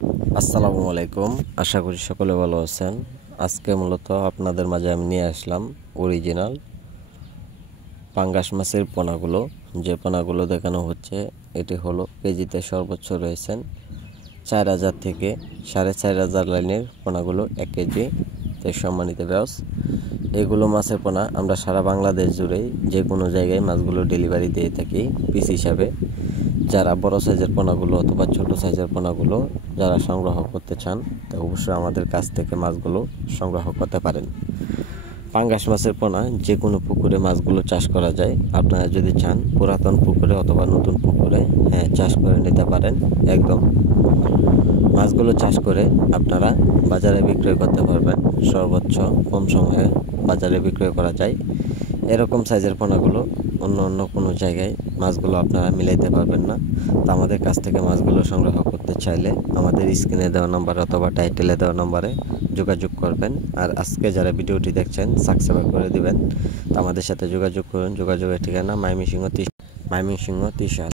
আসসালামু আলাইকুম। আশা করি সকলে ভালো আছেন। আজকে মূলত আপনাদের মাঝে আমি নিয়ে আসলাম অরিজিনাল পাঙ্গাস মাছের পোনাগুলো। যে পোনাগুলো দেখানো হচ্ছে এটি হলো কেজিতে সর্বোচ্চ রয়েছেন 4,000 থেকে 4,500 লাইনের পোনাগুলো 1 কেজিতে। সম্মানিত ব্যাস, এগুলো মাছের পোনা আমরা সারা বাংলাদেশ জুড়েই যে কোনো জায়গায় মাছগুলো ডেলিভারি দিয়ে থাকি পিস হিসাবে। যারা বড় সাইজের পোনাগুলো অথবা ছোট সাইজের পোনাগুলো যারা সংগ্রহ করতে চান তা অবশ্যই আমাদের কাছ থেকে মাছগুলো সংগ্রহ করতে পারেন। পাঙ্গাস মাছের পোনা যে কোনো পুকুরে মাছগুলো চাষ করা যায়। আপনারা যদি চান পুরাতন পুকুরে অথবা নতুন পুকুরে চাষ করে নিতে পারেন। একদম মাছগুলো চাষ করে আপনারা বাজারে বিক্রয় করতে পারবেন। সর্বোচ্চ কম সময়ে বাজারে বিক্রয় করা যায়। এরকম সাইজের পোনাগুলো অন্য কোনো জায়গায় মাছগুলো আপনারা মিলাইতে পারবেন না। তো আমাদের কাছ থেকে মাছগুলো সংগ্রহ করতে চাইলে আমাদের স্ক্রিনে দেওয়া নাম্বার অথবা টাইটেলে দেওয়া নাম্বারে যোগাযোগ করবেন। আর আজকে যারা ভিডিওটি দেখছেন সাবস্ক্রাইব করে দিবেন। তো আমাদের সাথে যোগাযোগ করুন। যোগাযোগের ঠিকানা ময়মনসিংহ 30